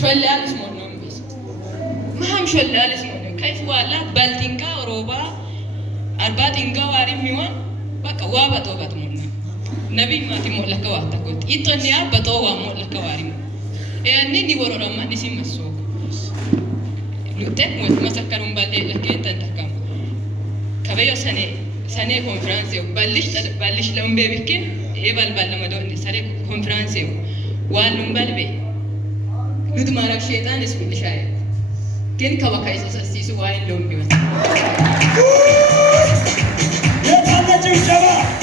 شلال اسمه نوم بس ما هم شلال اسمه كيف ولا بلتينكا روبا أربعة إنكا وارم ميوان بقى وابا توبة منا نبي ما تمو لك واتكوت إتنيا بتوه مو لك وارم يعني ني ورا ما نسي مسوق لوتك مسكرون بالله لكن تنتكم كبيو سنة كونفرنسيو بالش لهم بيبكين إبل لما دون سنة كونفرنسيو والنوم بالبي لود مارك شيطان اسمه شايف كن كواكايس أساسيس واين لهم بيوان يا تامجي جبا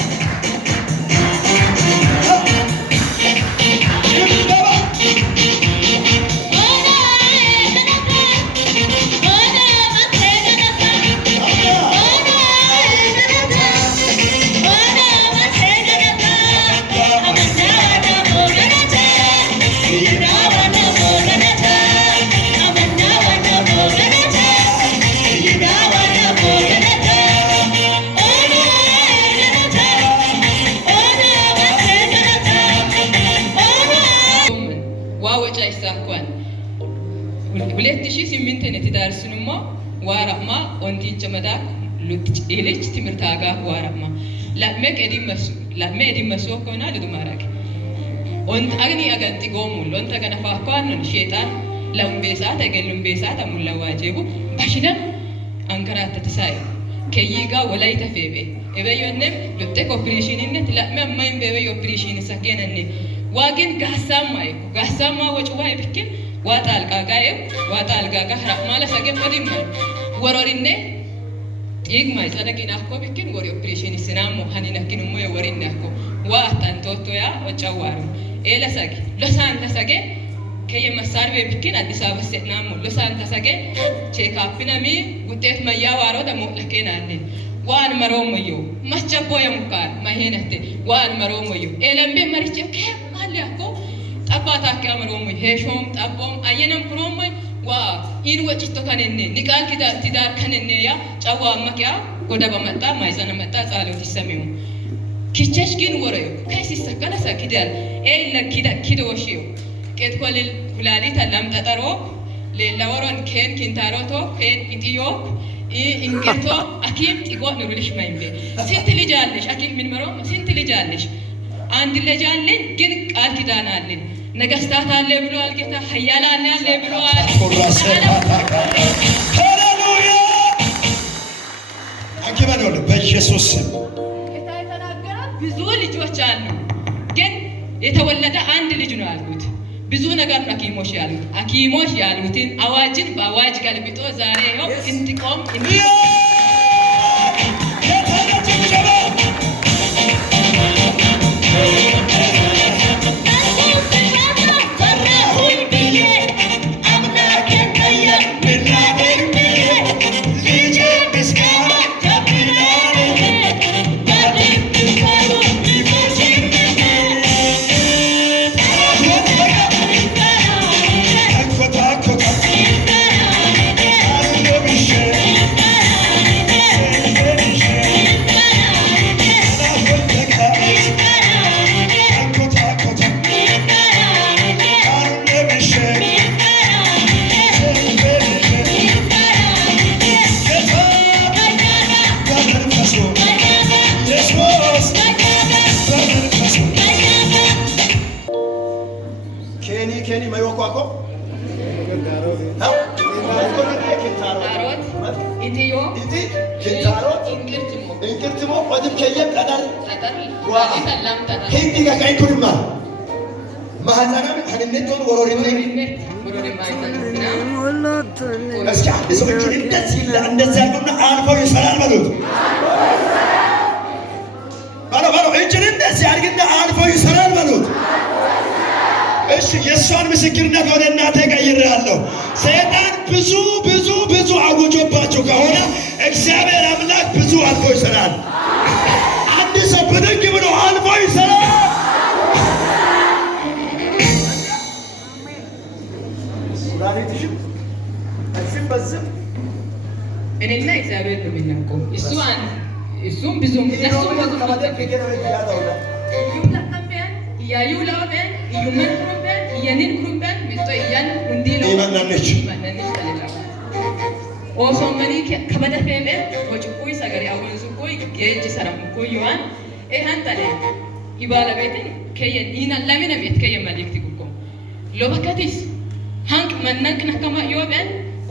وليت شيء سمينتني تدارسون ما وارما أنتي جمدا ليش تمرتاعا وارما لا ما كدي مسو كنا لدو مارك أنت أغني أغنتي قومول أنت أغنى فاقوان الشيطان لهم بيسات أغلهم بيسات أمولا واجبو باشنا أنكرات تتساي كييغا ولا يتفيبي إبا يونم لتك أوبريشن إنت لا ما ينبغي أوبريشن سكين إني واجن قاسام ما وجوه يبكين واتال كاكا هرب مالا ساكن مديم ورورينه إيجما إذا كنا أكو بكين وري أوبريشن السنام مهانينا كنا موي ورينه أكو واتان توتويا وجوارو إلا ساكي لسان تساكي كي مسار بكين أديسابا سنام لسان تساكي شيء كابينا مي قتيت ما يوارو دمو لكين عندي وان مروميو ما جابوا يا مكار ما هنتي وان مروميو إلا بي مريجي كيف مالي أكو أبغى كاميرون هيشوم أبوم أينام كرومي وإن وجدت كنني نقال كده تدار كنني يا جوا مكيا كده بمتا ما إذا نمتا زالو تسميو كيشش كين وريو كيسي سكنا سكيدال إلا كده وشيو كده كل الفلاني تلام تدارو للورون كين تاروتو كين إتيو إنكتو أكيد يقول نورليش ما ينبي سنت اللي جالش أكيد من مرو سنت اللي جالش عند اللي جالين جن قال كده نالين نجستات على بلو الكتا حيالا على بلو هاليلويا أكيد ما نقول بيسوس كتا يتناقرا بزول يجوچانو جن يتولد عند اللي جنالوت بزول نقر أكيموش يالوتين أواجن بأواج قلبي تو زاريو انتقام كيني ما يوقع كو ها تاروت إتيو إنتي كنتاروت إنكرتمو قدم كيب قدر واه هندي كاين كل ما هذانا هننتون وروريني اسكع لسه كده እንደዚህ ያሉና አልፈው ይሰራል በሉት ባሎ እጅን እንደዚህ አድርግና አልፈው ይሰራል በሉት እሺ የሷን ምስክርነት ወደ እናንተ ቀይሬያለሁ ሰይጣን ብዙ አውጆባችሁ ከሆነ እግዚአብሔር አምላክ ብዙ አልፎ ይሰራል አንድ ሰው ብድግ ብሎ አልፎ ይሰራል ሱራሪትሽም እዚህም በዝም እኔና እግዚአብሔር ነው የሚናቀው እሱም ብዙ ያዩ ላውበን ይዩመን ኩሩበን ይየንን ኩሩበን ምቶ ይያን እንዲ ይመናነች ኦሶመኒ ከበደ ፌቤ ወጭቁይ ሰገሪ አወንሱ ቆይ ጌጅ ሰራም ቆይዋን አንተለ ይባለቤትን ከየን ኢና ለምን ቤት ከየ መልእክት ጉቆ ሎበከቲስ ሃንቅ መነክ ነከማ ይወበን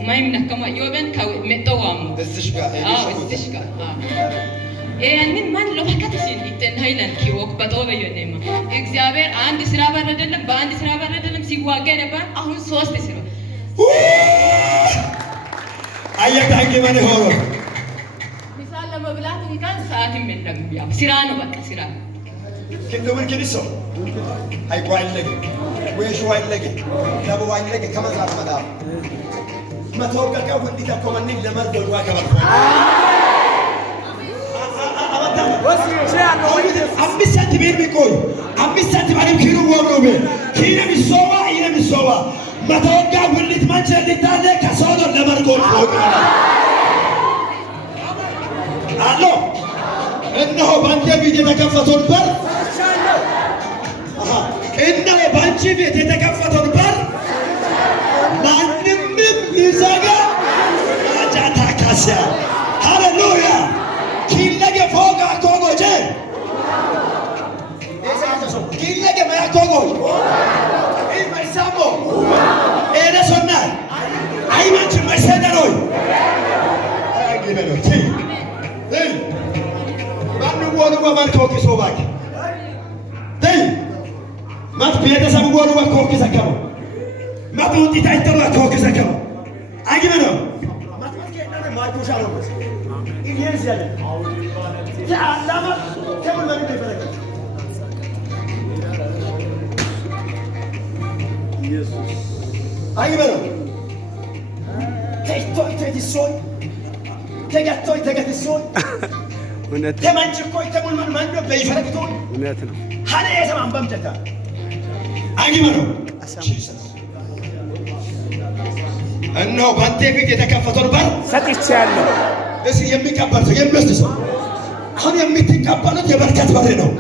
ማይም ነከማ ይወበን ካው መጠዋሙ እዚህ ጋር እዚህ ጋር ያንን ማን ሎበከቲስ እንትን ሃይላን ኪወክ በጦበ የነማ እግዚአብሔር አንድ ስራ ባረደለም በአንድ ስራ ባረደለም ሲዋጋ ነበር አሁን ሶስት ስራ አያታንኪ ማን ሆኖ ሚሳል ለመብላት እንኳን ሰዓትም የለም ያው ስራ ነው በቃ ስራ كنتم كنيسة هاي قايلك ويش قايلك نبوا قايلك كم زار مدار ما توقع كم دي تكون مني لما تقول واقع أمي سنتيمتر بيقول أمي سنتيمتر كيلو وروبي كيلو مسوا إلى مسوا ما توقع ولد ما جدي تالي كسادر لما تقول واقع ألو إنه بانجي بيجي تكفتون بر إنه بانجي بيجي تكفتون بر ما نمم يزاقا أجاتا كاسيا هاللويا كين لقى فوق أكوغو جي كين لقى ما أكوغو إيه ما يسامو إيه نسونا أي مانش ما يسيدانوي أجي منو تي إيه Nuwa man koki sobak. Dai. Mat piyata sabu nuwa koki sakamo. Mat uti taitara koki sakamo. Agi mano. Mat ke nane mai pushalo. İlyen ziyade. Ya Allah'ım kemul mani bir felak. Jesus. Agi mano. Teitoy tedisoy. Tegatoy tegatisoy. ተማንጭ ቆይ ተሙል ማን ነው በይፈረክቶ እውነት ነው ሀለ የሰማን በምጨታ አጊመ ነው እነሆ ባንተ ፊት የተከፈተውን በር ሰጥቻለሁ እዚህ የሚቀበል ሰው የሚወስድ ሰው አሁን የምትቀበሉት የበረከት በር ነው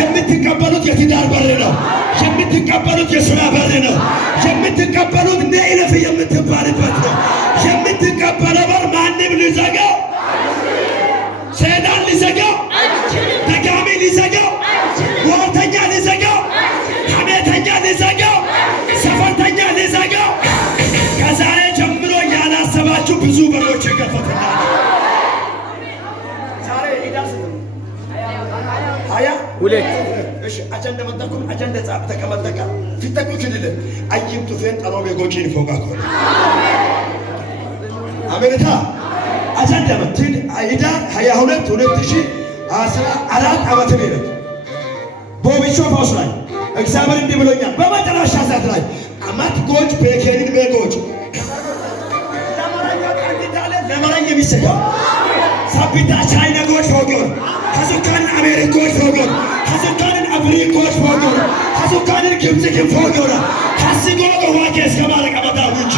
የምትቀበሉት የትዳር በር ነው የምትቀበሉት የሥራ በር ነው የምትቀበሉት ነይለፍ የምትባልበት ነው የምትቀበለው በር ማንም ሊዘጋው ሰይጣን ሊዘጋው ተጋሚ ሊዘጋው ጓርተኛ ሊዘጋው ሐሜተኛ ሊዘጋው ሰፈርተኛ ሊዘጋው ከዛሬ ጀምሮ ያላሰባችሁ ብዙ በሮች ይከፈቱላል። ዛሬ ኢዳስ ሃያ ሁለት እሺ አጀንዳ መጣኩም አጀንዳ ጻፍ ተቀመጠካ ፍተቁ ክልል አይም ቱፈን ጠሮቤ ጎጂን ፎቃኮ አሜሪካ አጀንዳ መጥተን አይዳ 22 2014 ዓመተ ምህረት ቦቢቾ ፋውስ ላይ እግዚአብሔር እንዲህ ብሎኛል። በመጨረሻ ሰዓት ላይ አማት ጎጅ በከሪን በጎጅ ለማራኝ የሚሰጠው ሳቢታ ቻይና ጎጅ ፎጎር ሀሱካን አሜሪካ ጎጅ ፎጎር ሀሱካን አፍሪካ ጎጅ ፎጎር ሀሱካን ግብጽ ፎጎር ሀሲጎ ዋኬስ ከማረቀበታ ውጭ